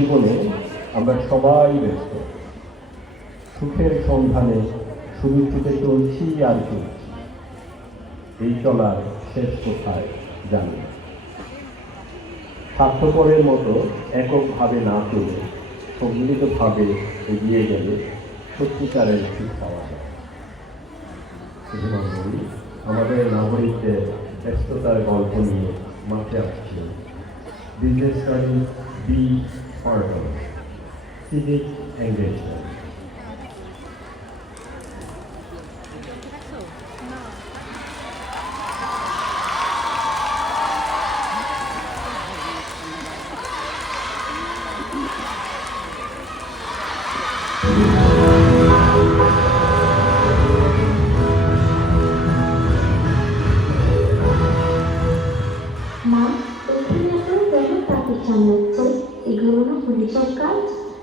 জীবনে আমরা সবাই ব্যস্ত, সুখের সন্ধানে সুবিচ্ছুতে চলছি আর চলছি। এই চলার শেষ কোথায় জানি না। স্বার্থপরের মতো এককভাবে না চলে সম্মিলিতভাবে এগিয়ে গেলে সত্যিকারের সুখ পাওয়া যায়। আমাদের নাগরিকদের ব্যস্ততার গল্প নিয়ে মাঠে আসছে business studies B পার্টন civic engagement.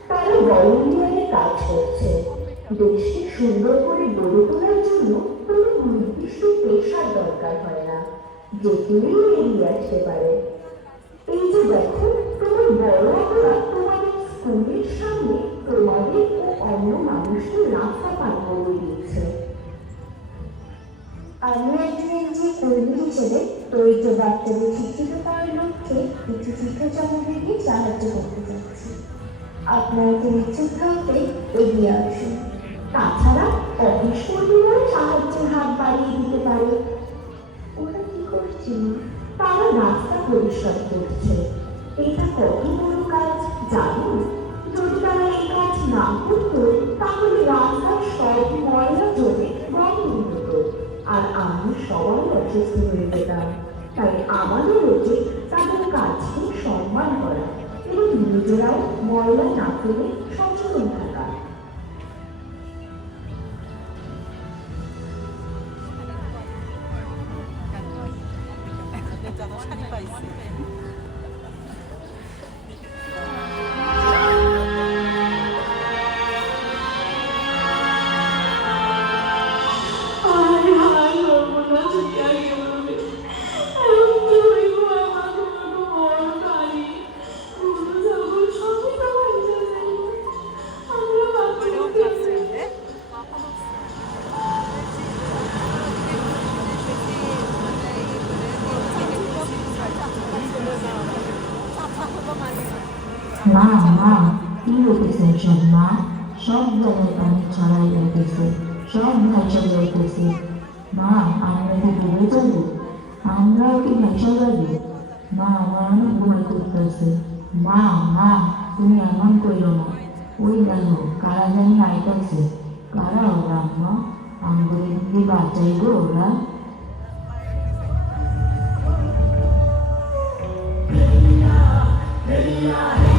তারা ভলেন্টিয়ারে কাজ করছে। দেশকে সুন্দর করে গড়ে তোলার জন্য কোনো নির্দিষ্ট পেশার দরকার হয় না, যে কেউই এগিয়ে আসতে পারে। এই যে দেখো, তোমার বড় অপরাধ তোমাদের স্কুলের সামনে তোমাদের ও অন্য মানুষের রাস্তা পার করে দিচ্ছে। আমি একজন এনজিও কর্মী হিসেবে দরিদ্র বাচ্চাদের শিক্ষিত করার লক্ষ্যে কিছু শিক্ষাচারীদেরকে সাহায্য করতে চাচ্ছি। আপনারা কি নিশ্চিত থাকতে এগিয়ে আসুন। তাছাড়া অফিস কর্মীরাও সাহায্যের হাত বাড়িয়ে দিতে পারে। ওরা কি করছে? তারা রাস্তা পরিষ্কার করছে। এটা কত বড় কাজ জানুন? যদি তারা এই কাজ না করতো তাহলে রাস্তার সব ময়লা জমে গরম হতো আর আমরা সবাই অসুস্থ হয়ে যেতাম। তাই আমাদের উচিত তাদের কাজকে সম্মান করা এবং নিজেরাও ময়লা না ফেলে সচেতন থাকা। মা মা কি হতেছে সব? মা সব জায়গায় পানি ছড়াই যাইতেছে, সব ভাইসা যাইতেছে। মা আমরা কি ডুবে যাবো? আমরাও কি ভাইসা যাবো? মা আমার অনেক ভয় করতেছে। মা মা তুমি এমন কইলো না। ওই দেখো কারা জানি আইতাছে। কারা ওরা? মা আমাদের কি বাঁচাইবো ওরা? Yeah.